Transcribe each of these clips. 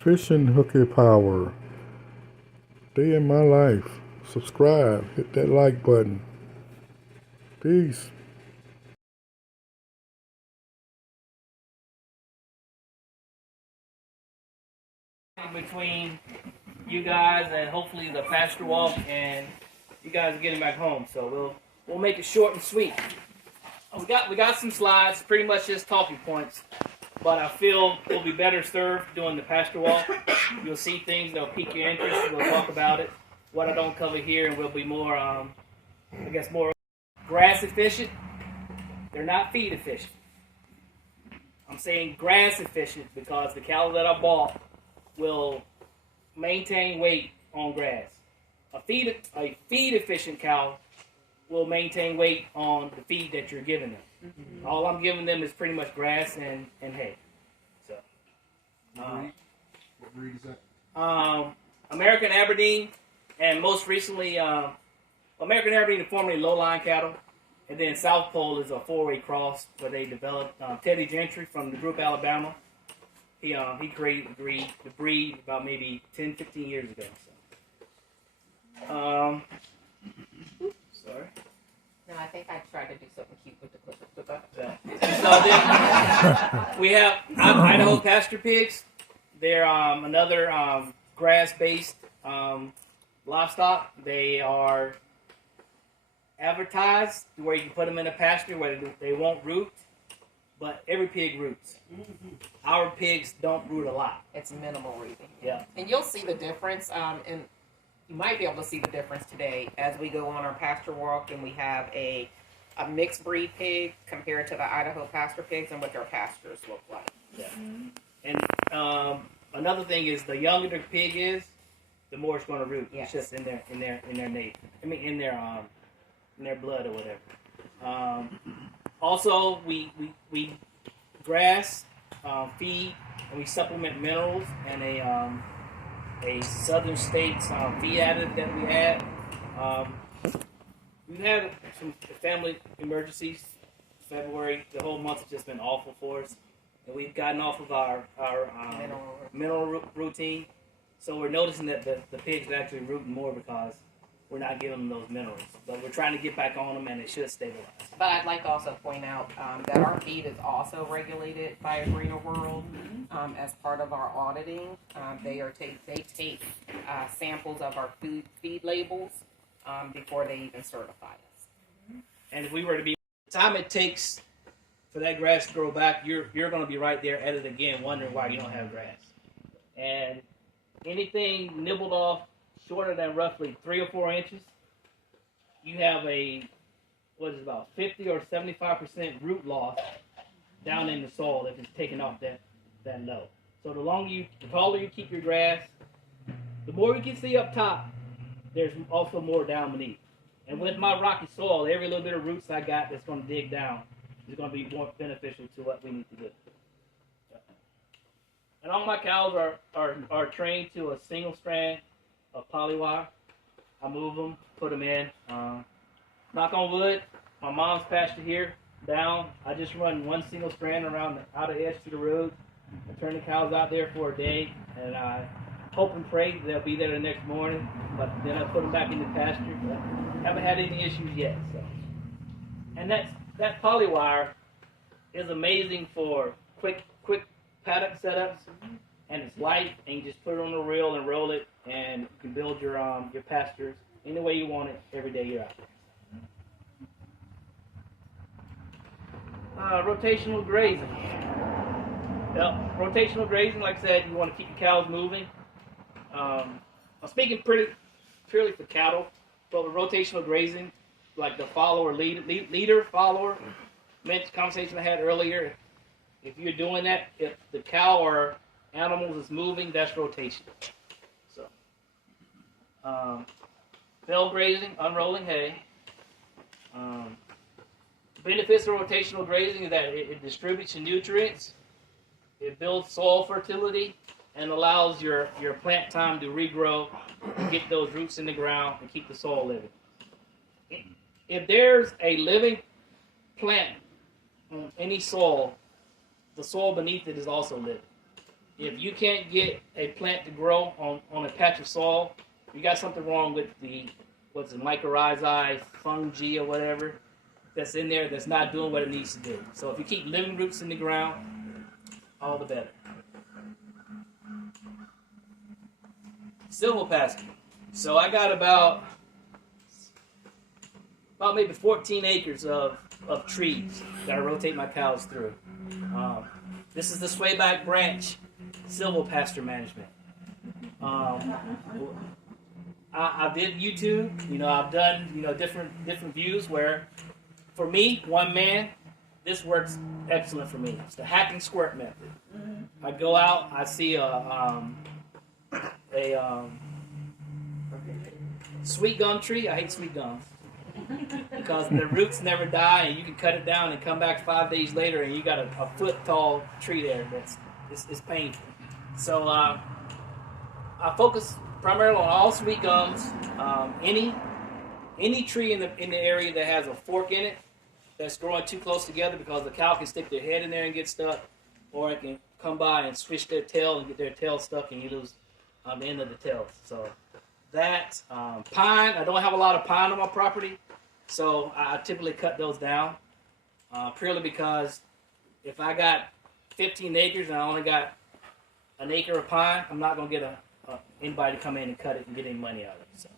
Fishing hooky power. Day in my life. Subscribe. Hit that like button. Peace. Between you guys and hopefully the pasture walk and you guys are getting back home. So we'll make it short and sweet. We got some slides, pretty much just talking points. But I feel we'll be better served doing the pasture walk. You'll see things that'll pique your interest. We'll talk about it. What I don't cover here, and we'll be more, more grass efficient. They're not feed efficient. I'm saying grass efficient because the cows that I bought will maintain weight on grass. A feed efficient cow will maintain weight on the feed that you're giving them. Mm-hmm. All I'm giving them is pretty much grass and hay. So, what breed is that? American Aberdeen, and most recently, American Aberdeen, formerly low-line cattle, and then South Pole is a four-way cross where they developed Teddy Gentry from the group Alabama. He created the breed about maybe 10, 15 years ago. So. Sorry. No, I think I tried to do something cute with the clipper. So then we have Idaho pasture pigs. They're another grass-based livestock. They are advertised where you can put them in a pasture where they won't root, but every pig roots. Mm-hmm. Our pigs don't root a lot. It's minimal rooting. Yeah. And you'll see the difference, and you might be able to see the difference today as we go on our pasture walk and we have a mixed breed pig compared to the Idaho pasture pigs and what their pastures look like. Yeah. And another thing is the younger the pig is, the more it's going to root. Yes. It's just in their nature. I mean in their blood or whatever. Also, we grass, feed, and we supplement minerals and a Southern States feed additive that we had. We've had some family emergencies. February, the whole month has just been awful for us, and we've gotten off of our mineral routine. So we're noticing that the pigs are actually rooting more because we're not giving them those minerals. But we're trying to get back on them, and it should stabilize. But I'd like to also point out that our feed is also regulated by a Greener World as part of our auditing. They take samples of our feed labels before they even certify us. And if we were to be the time it takes for that grass to grow back, you're going to be right there at it again, wondering why you don't have grass. And anything nibbled off shorter than roughly 3 or 4 inches, you have about 50 or 75% root loss down in the soil if it's taken off that low. So the taller you keep your grass, the more you can see up top, there's also more down beneath. And with my rocky soil, every little bit of roots I got that's going to dig down is going to be more beneficial to what we need to do. And all my cows are trained to a single strand of polywire. I move them, put them in. Knock on wood, my mom's pasture here, down. I just run one single strand around the outer edge to the road. I turn the cows out there for a day, and I hope and pray that they'll be there the next morning. But then I put them back in the pasture. But haven't had any issues yet. So, and that polywire is amazing for quick paddock setups, and it's light, and you just put it on the reel and roll it, and you can build your pastures any way you want it every day you're out there. Rotational grazing. Yep, rotational grazing, like I said, you want to keep your cows moving. I'm speaking purely for cattle, but with rotational grazing, like the leader follower conversation I had earlier, if you're doing that, if the cow or animals is moving, that's rotation. So, bell grazing, unrolling hay. Benefits of rotational grazing is that it distributes your nutrients, it builds soil fertility, and allows your plant time to regrow, get those roots in the ground, and keep the soil living. If there's a living plant on any soil, the soil beneath it is also living. if you can't get a plant to grow on a patch of soil, you got something wrong with the mycorrhizae, fungi or whatever that's in there that's not doing what it needs to do. So if you keep living roots in the ground, all the better. Silvopasture. So I got about maybe 14 acres of trees that I rotate my cows through. This is the Swayback branch silvopasture management. I did YouTube. I've done different views where, for me, one man, this works excellent for me. It's the hack and squirt method. I go out, I see a sweet gum tree. I hate sweet gums because the roots never die, and you can cut it down and come back 5 days later, and you got a foot tall tree there. It's painful. So I focus primarily on all sweet gums. Any tree in the area that has a fork in it that's growing too close together, because the cow can stick their head in there and get stuck, or it can come by and switch their tail and get their tail stuck, and you lose the end of the tail. So that pine, I don't have a lot of pine on my property, so I typically cut those down purely because if I got 15 acres and I only got an acre of pine, I'm not going to get anybody to come in and cut it and get any money out of it.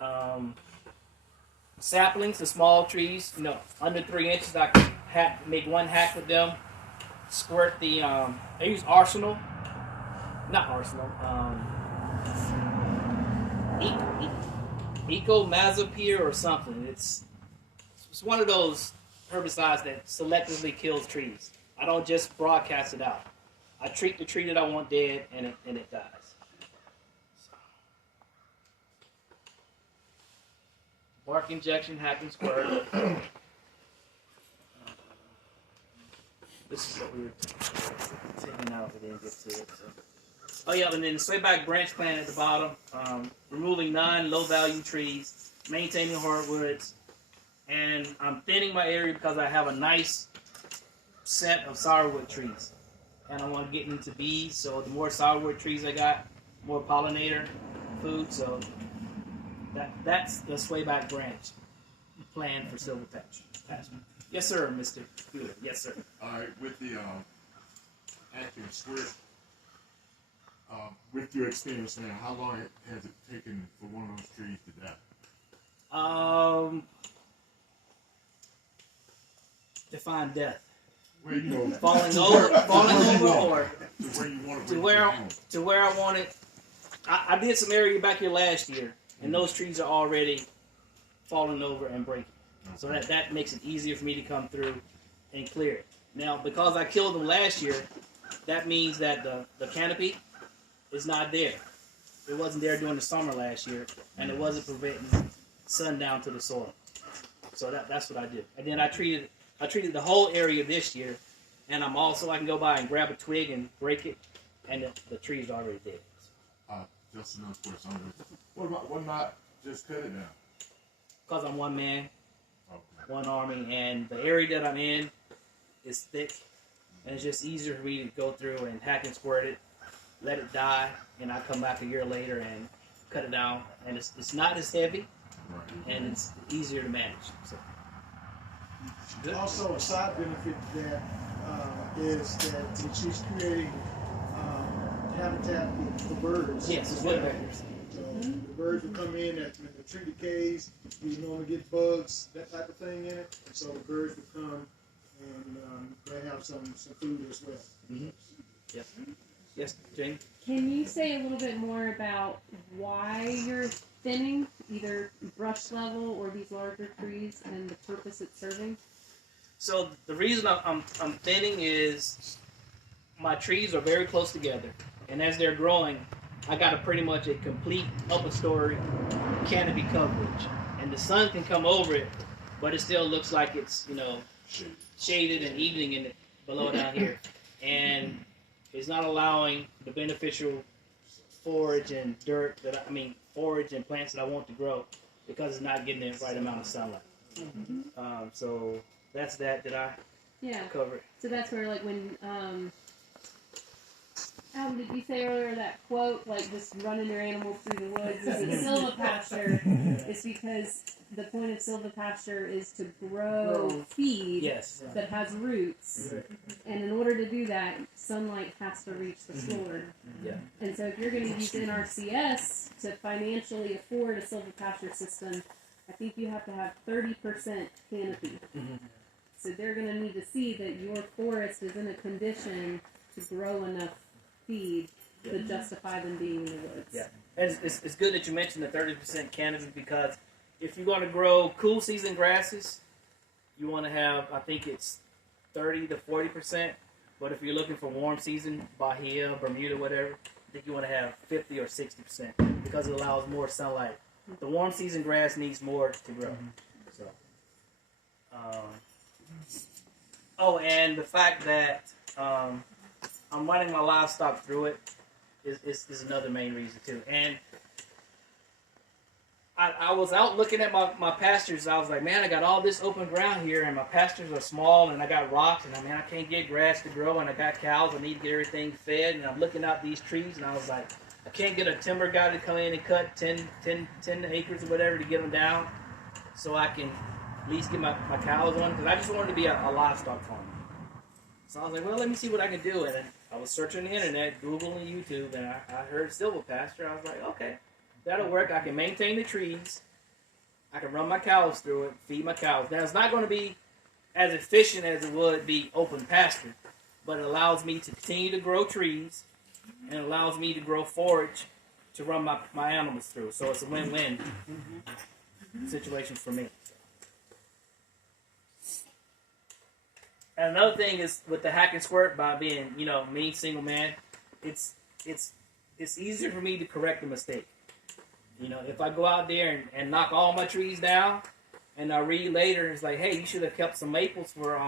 So, saplings, the small trees, under 3 inches, I can make one hack with them. Squirt the, I use Arsenal, not Arsenal, Ecomazepir or something. It's one of those herbicides that selectively kills trees. I don't just broadcast it out. I treat the tree that I want dead, and it dies. Bark injection, hack and squirt. This is what we were taking out. We didn't get to it. So. Oh yeah, and then the Swayback branch plant at the bottom. Removing non-low-value trees, maintaining hardwoods, and I'm thinning my area because I have a nice set of sourwood trees, and I want to get into bees. So the more sourwood trees I got, more pollinator food. So that's the Swayback branch plan for silvopasture. Yes, sir, Mr. Wheeler. Yes, sir. All right, with the active squirt, with your experience now, how long has it taken for one of those trees to die? Define death. Well, you know, falling over, or to where I want it. I did some area back here last year, and those trees are already falling over and breaking. So that makes it easier for me to come through and clear it. Now, because I killed them last year, that means that the canopy is not there. It wasn't there during the summer last year, and it wasn't preventing sun down to the soil. So that's what I did. And then I treated the whole area this year, and I can go by and grab a twig and break it, and the tree's already dead. Just another question. Why not just cut it down? Because I'm one man, Okay. one army, and the area that I'm in is thick, and it's just easier for me to go through and hack and squirt it, let it die, and I come back a year later and cut it down, and it's not as heavy, Right. and it's easier to manage. So. Good. Also, a side benefit to that is that she's creating habitat for birds. Yes, as it's well. woodpeckers. So the birds will come in when the tree decays. You normally get bugs, that type of thing in it. So the birds will come and they have some food as well. Mm-hmm. Yep. Yes, Jane? Can you say a little bit more about why you're thinning, either brush level or these larger trees, and the purpose it's serving? So the reason I'm thinning is my trees are very close together, and as they're growing, I got pretty much a complete upper story canopy coverage, and the sun can come over it, but it still looks like it's shaded and evening in it below down here, and it's not allowing the beneficial forage and forage and plants that I want to grow because it's not getting the right amount of sunlight. Mm-hmm. So that's that. Did I cover it? So that's where, like, when Did you say earlier that quote, like just running your animals through the woods? Is it silvopasture? It's because the point of silvopasture is to grow feed that has roots. And in order to do that, sunlight has to reach the soil. Yeah. And so if you're going to use NRCS to financially afford a silvopasture system, I think you have to have 30% canopy. So they're going to need to see that your forest is in a condition to grow enough feed to justify them being in the woods. Yeah, and it's good that you mentioned the 30% canopy, because if you're going to grow cool season grasses, you want to have, I think it's 30 to 40%. But if you're looking for warm season, Bahia, Bermuda, whatever, I think you want to have 50 or 60% because it allows more sunlight. The warm season grass needs more to grow. So, oh, and the fact that I'm running my livestock through it is another main reason too. And I was out looking at my pastures. I was like, man, I got all this open ground here, and my pastures are small, and I got rocks, and I can't get grass to grow, and I got cows. I need to get everything fed, and I'm looking out these trees, and I was like, I can't get a timber guy to come in and cut 10 acres or whatever to get them down, so I can at least get my cows on, because I just wanted to be a livestock farmer. So I was like, well, let me see what I can do. And then I was searching the internet, Google and YouTube, and I heard silvopasture. I was like, okay, that'll work. I can maintain the trees. I can run my cows through it, feed my cows. Now, it's not going to be as efficient as it would be open pasture, but it allows me to continue to grow trees, and it allows me to grow forage to run my animals through. So it's a win-win situation for me. And another thing is with the hack and squirt, by being, me, single man, it's easier for me to correct a mistake. If I go out there and knock all my trees down, and I read later, it's like, hey, you should have kept some maples for,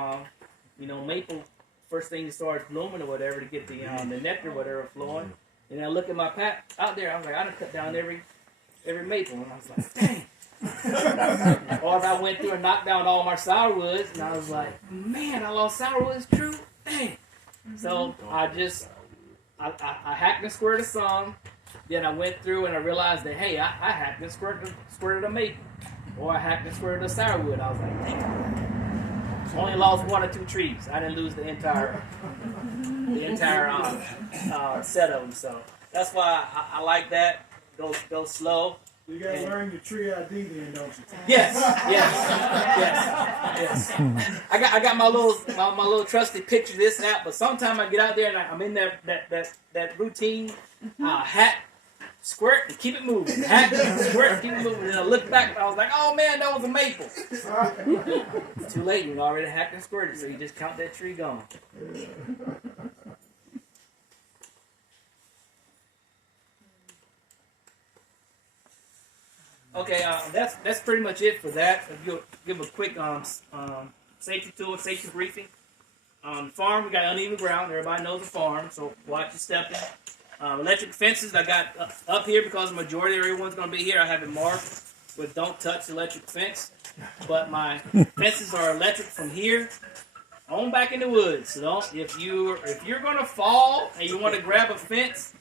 maple first thing it starts blooming or whatever to get the nectar or whatever flowing. And I look at my out there, I was like, I done cut down every maple, and I was like, dang. Or if I went through and knocked down all my sourwoods, and I was like, man, I lost sourwoods, true, dang. So I hacked and squirted some. Then I went through and I realized that, hey, I hacked and squirted a maple, or I hacked and squirted a sourwood. I was like, dang. Only lost 1 or 2 trees. I didn't lose the entire set of them. So that's why I like that. Go slow. You got to learn your tree ID then, don't you? Yes. I got my little trusty picture, this and that, but sometimes I get out there and I'm in that routine, hack, squirt, and keep it moving. Hack, squirt, and keep it moving. And I look back and I was like, oh man, that was a maple. It's too late, you already hacked and squirted, so you just count that tree gone. Okay, that's pretty much it for that. I'll give a quick safety tool, safety briefing. Farm, we got uneven ground. Everybody knows the farm, so watch your stepping. Electric fences I got up here because the majority of everyone's going to be here. I have it marked with don't touch electric fence. But my fences are electric from here on back in the woods. So if you're going to fall and you want to grab a fence,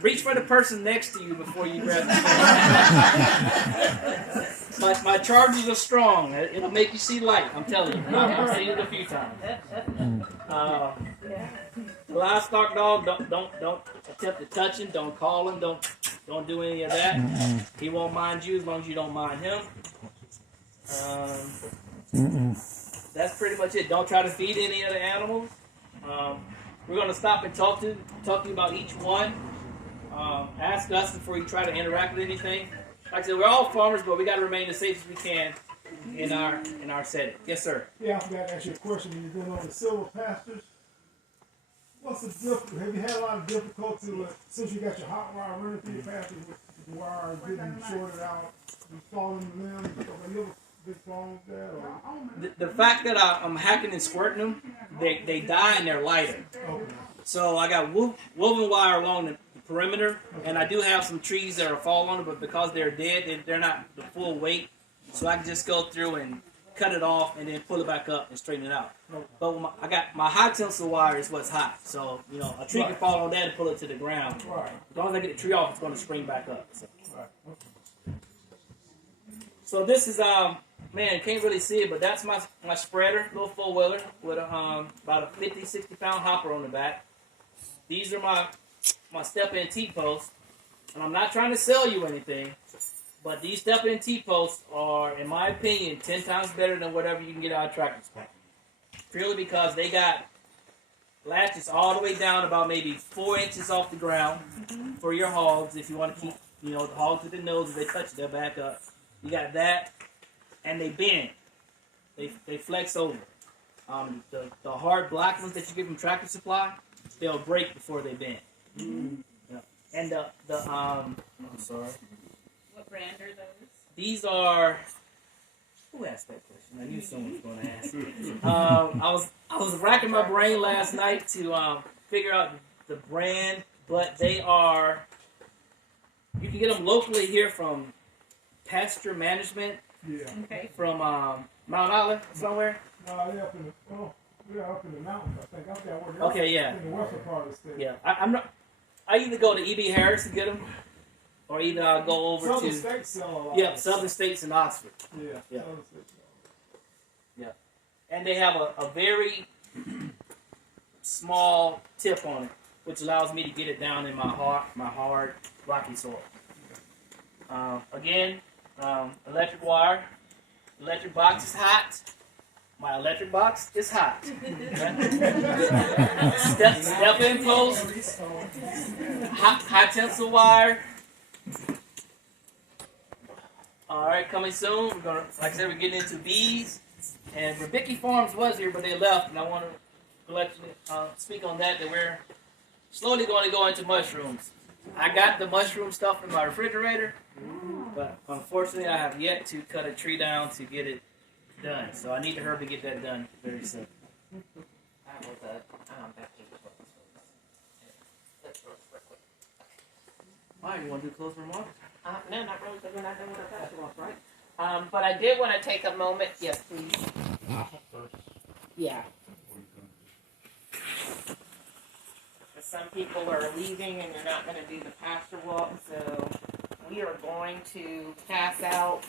reach for the person next to you before you grab the fence. My charges are strong. It'll make you see light. I'm telling you. I've seen it a few times. The livestock dog, don't attempt to touch him. Don't call him. Don't do any of that. He won't mind you as long as you don't mind him. That's pretty much it. Don't try to feed any of the animals. We're going to stop and talk to you about each one. Ask us before you try to interact with anything. Like I said, we're all farmers, but we got to remain as safe as we can in our setting. Yes, sir. Yeah, I forgot to ask you a question. When you're doing on the silvopastures, what's the difference? Have you had a lot of difficulty since you got your hot wire running through your pastures with the wire getting shorted out, and falling limbs? Are you ever big problems with that? Or? The fact that I'm hacking and squirting them, they die and they're lighter. Okay. So I got woven wire along the perimeter, and I do have some trees that are fall on it, but because they're dead, they're not the full weight. So I can just go through and cut it off and then pull it back up and straighten it out. But I got my high tensile wire is what's hot, so you know a tree can fall on that and pull it to the ground. Right. As long as I get the tree off, it's going to spring back up. So, Right. so this is man, can't really see it, but that's my spreader, little 4-wheeler with a about a 50, 60 pound hopper on the back. These are my step-in T-posts, and I'm not trying to sell you anything, but these step-in T-posts are, in my opinion, 10 times better than whatever you can get out of Tractor Supply. Purely because they got latches all the way down about maybe 4 inches off the ground for your hogs. If you want to keep, you know, the hogs with the nose, if they touch it, they'll back up. You got that, and they bend. They flex over. The hard black ones that you get from Tractor Supply, they'll break before they bend. Yeah. And I'm sorry. What brand are those? These are. Who asked that question? I knew someone was going to ask. I was racking my brain last night to figure out the brand, but they are. You can get them locally here from Pasture Management Yeah. Okay. from Mount Olive somewhere. No, they're up in the mountains, I think. Up there where they're Okay, yeah. in the western part of the state. Yeah, I'm not. I either go to E.B. Harris to get them, or either I'll go over Southern to states sell a lot. yeah Southern States in Oxford. Yeah. Yeah. Southern states sell And they have a very small tip on it, which allows me to get it down in my hard rocky soil. Again, electric wire. Electric box is hot. My electric box is hot. Step in close. High tensile wire. All right, coming soon. We're gonna, like I said, we're getting into bees. And Rebecca Farms was here, but they left, and I want to speak on that. That we're slowly going to go into mushrooms. I got the mushroom stuff in my refrigerator, but unfortunately, I have yet to cut a tree down to get it done. So I need her to get that done very soon. All right, you want to do close remarks? No, not really, because we're not done with our pasture walk, right? But I did want to take a moment. Yes, please. Yeah. Some people are leaving and they're not going to do the pasture walk, so we are going to pass out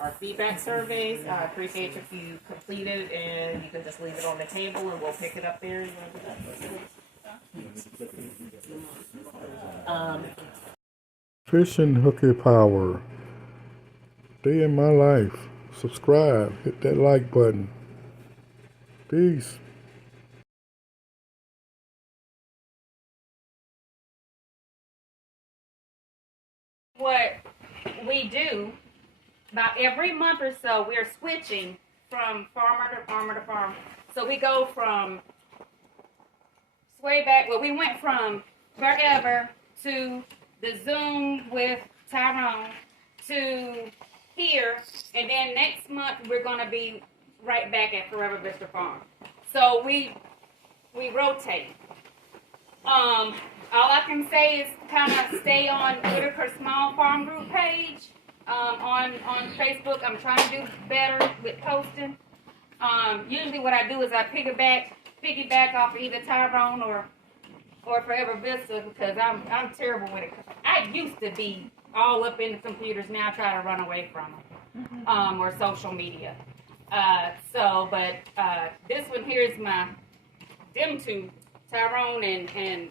our feedback surveys. I appreciate if you complete it and you can just leave it on the table and we'll pick it up there. You want to do that? Fishing hooky power. Day in my life. Subscribe. Hit that like button. Peace. What we do, about every month or so, we're switching from farmer to farmer to farmer. So we go from Swayback, well, we went from Forever to the Zoom with Tyrone to here, and then next month we're going to be right back at Forever Vista Farm. So we rotate. All I can say is kind of stay on Whitaker Small Farm Group page on Facebook. I'm trying to do better with posting. Usually what I do is I piggyback off of either Tyrone or Forever Vista because I'm terrible with it. I used to be all up in the computers. Now I try to run away from them or social media. But this one here is them two, Tyrone and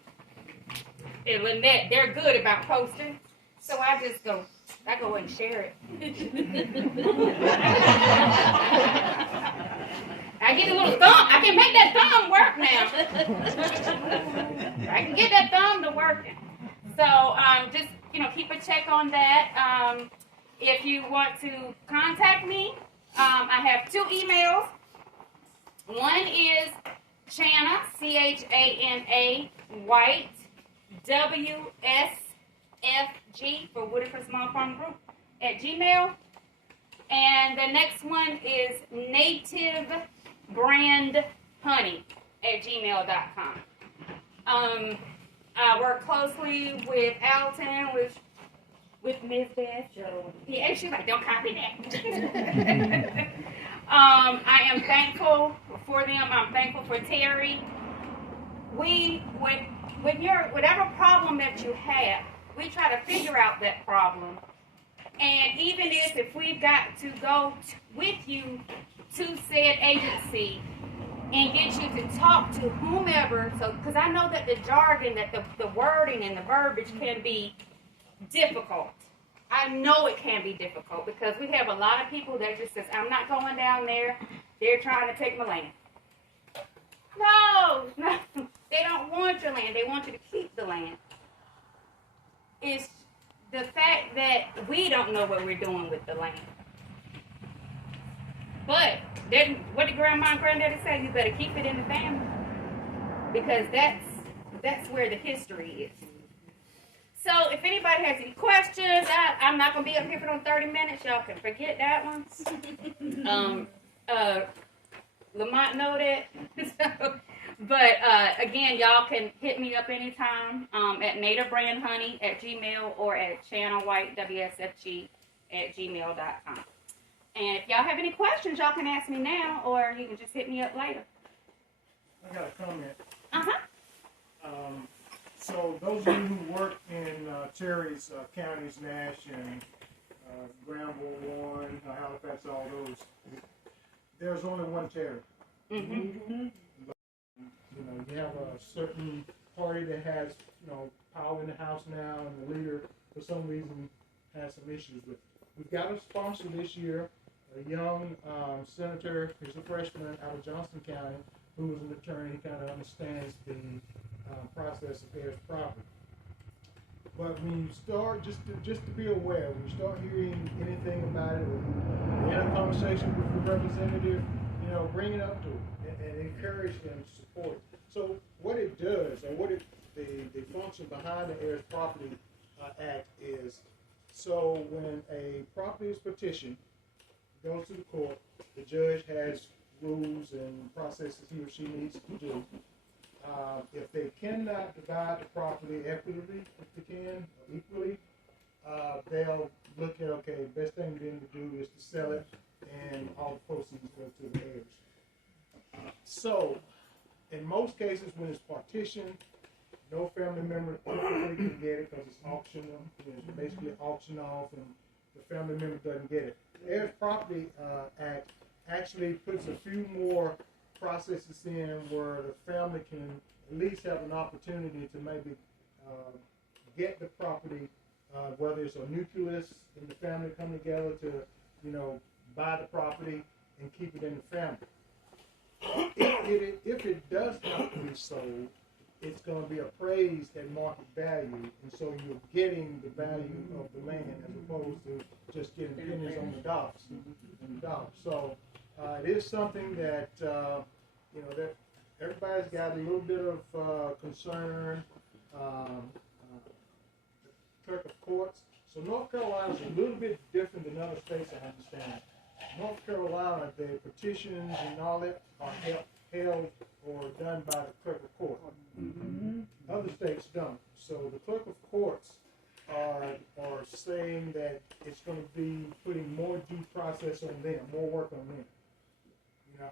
Lynette. They're good about posting, so I go and share it. I get a little thumb. I can make that thumb work now. I can get that thumb to working. So just keep a check on that. If you want to contact me, I have 2 emails. One is Chana, Chana White, WSFG for Whitaker Small Farm Group at Gmail. And the next one is Native Brand Honey at gmail.com. I work closely with Alton, which with Ms. Beth. Yeah, she's like, don't copy that. I am thankful for them. I'm thankful for Terry. With whatever problem that you have, we try to figure out that problem. And even if we've got to go with you to said agency and get you to talk to whomever, so because I know that the jargon, that the wording and the verbiage can be difficult. I know it can be difficult because we have a lot of people that just says, I'm not going down there. They're trying to take my land. No, they don't want your land. They want you to keep the land. It's the fact that we don't know what we're doing with the land. But what did grandma and granddaddy say? You better keep it in the family because that's where the history is. So if anybody has any questions, I'm not gonna be up here for 30 minutes. Y'all can forget that one. Lamont know that. But again, y'all can hit me up anytime at nativebrandhoney@gmail or at channelwhitewsfg@gmail.com. And if y'all have any questions, y'all can ask me now, or you can just hit me up later. I got a comment. Uh-huh. So those of you who work in Terry's counties, Nash and Granville, Warren, Halifax, all those, there's only one Terry. Mm-hmm. You have a certain party that has, power in the House now, and the leader, for some reason, has some issues with it. We've got a sponsor this year, a young senator, he's a freshman out of Johnston County, who is an attorney, he kind of understands the process of heirs property. But when you start, just to be aware, when you start hearing anything about it, or you're in a conversation with the representative, bring it up to him and encourage them to support it. So what it does, or the function behind the Heirs Property Act is, so when a property is petitioned, goes to the court, the judge has rules and processes he or she needs to do. If they cannot divide the property equitably, if they can, equally, they'll look at, okay, the best thing for them to do is to sell it, and all the proceeds go to the heirs. So, in most cases, when it's partitioned, no family member typically can get it because it's auctioned. It's basically auctioned off, and the family member doesn't get it. The Heirs Property Act actually puts a few more processes in where the family can at least have an opportunity to maybe get the property, whether it's a nucleus in the family come together to, buy the property and keep it in the family. If it does have to be sold, it's going to be appraised at market value, and so you're getting the value of the land as opposed to just getting pennies on the dollars. So it is something that that everybody's got a little bit of concern. Clerk of courts. So North Carolina is a little bit different than other states, I understand. North Carolina, the petitions and all that are held or done by the clerk of court. Mm-hmm. Other states don't. So the clerk of courts are saying that it's going to be putting more due process on them, more work on them.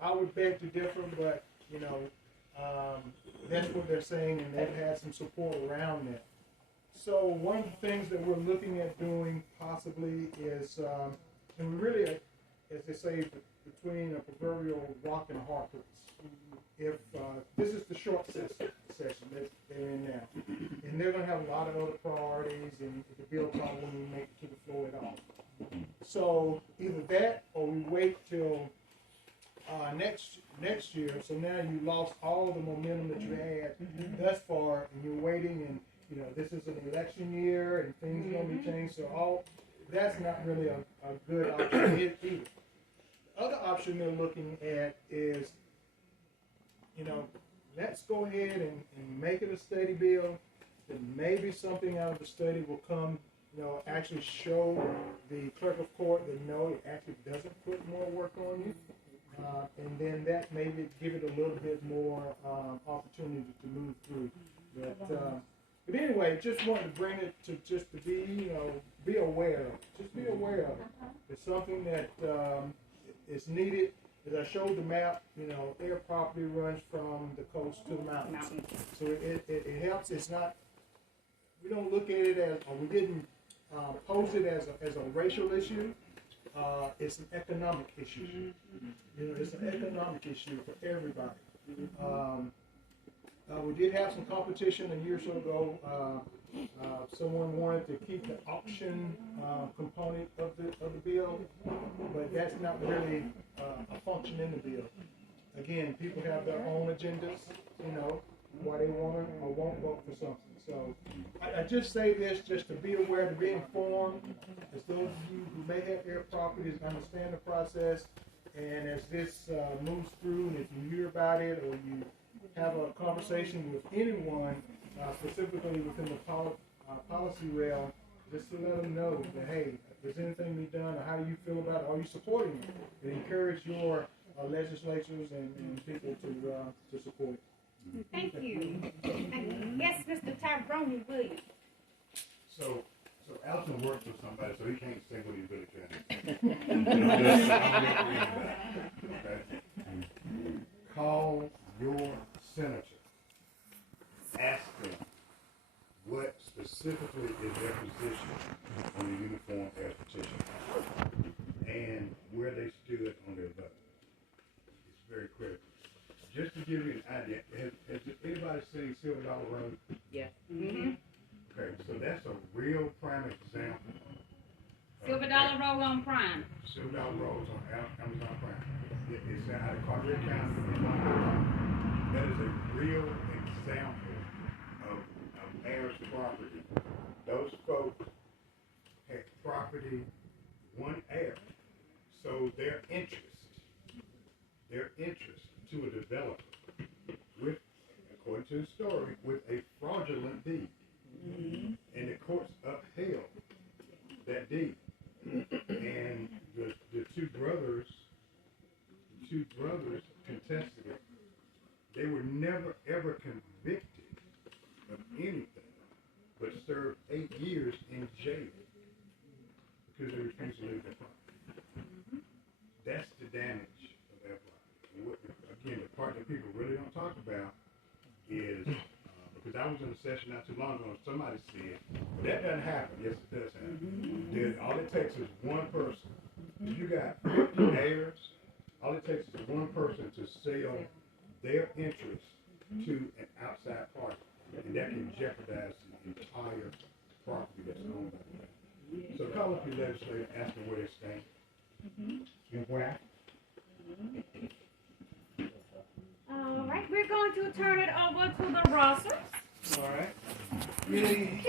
I would beg to differ, but that's what they're saying, and they've had some support around that. So one of the things that we're looking at doing possibly is, and we really, as they say, between a proverbial rock and a hard place. If this is the short session that they're in now, and they're going to have a lot of other priorities, and the bill probably won't make it to the floor at all. So either that, or we wait till next year. So now you lost all the momentum that you had thus far, and you're waiting, and this is an election year, and things are going to be changed. So that's not really a good option either. The other option they're looking at is, let's go ahead and make it a study bill. Then maybe something out of the study will come, actually show the clerk of court that no, it actually doesn't put more work on you. And then that maybe give it a little bit more opportunity to move through. But But anyway, just wanted to bring it to just to be, be aware of. Just be aware of it. It's something that is needed. As I showed the map, their property runs from the coast to the mountains. So it helps. It's not, we don't look at it as, or we didn't pose it as a racial issue. It's an economic issue. It's an economic issue for everybody. We did have some competition a year or so ago. Someone wanted to keep the auction component of the bill, but that's not really a function in the bill. Again, people have their own agendas, why they want or won't vote for something. So I just say this just to be aware, to be informed, as those of you who may have air properties understand the process, and as this moves through, and if you hear about it or you have a conversation with anyone, specifically within the policy realm, just to let them know that, hey, is anything be done, or how do you feel about it? Are you supporting it? And encourage your legislatures and people to support it. Thank you. Yes, Mr. Tyrone Williams. So Alton works for somebody, so he can't say what he really can. Okay? Call your senator. Ask them what specifically is their position on the uniform air petition and where they stood on their vote. It's very critical. Just to give you an idea, has anybody seen Silver Dollar Road? Yeah. Mm-hmm. Okay, so that's a real prime example. Silver Dollar Road on Prime. Silver Dollar Road on Amazon Prime. It's out of Carteret County in North Carolina. That is a real example of heirs property. Those folks had property, one heir. So their interest to a developer with, according to the story, with a fraudulent deed. Mm-hmm. And the courts upheld that deed. And the two brothers contested it. They were never ever convicted of anything, but served 8 years in jail because they refused to leave their property. That's the damage of their property. Again, the part that people really don't talk about is, because I was in a session not too long ago, and somebody said, well, that doesn't happen. Yes, it does happen. All it takes is one person. If you got 50 heirs, all it takes is one person to sell their interest to an outside party, and that can jeopardize the entire property that's owned by the family. So call up your legislator, ask them where they stand. And where? All right, we're going to turn it over to the Rossers. All right. Really,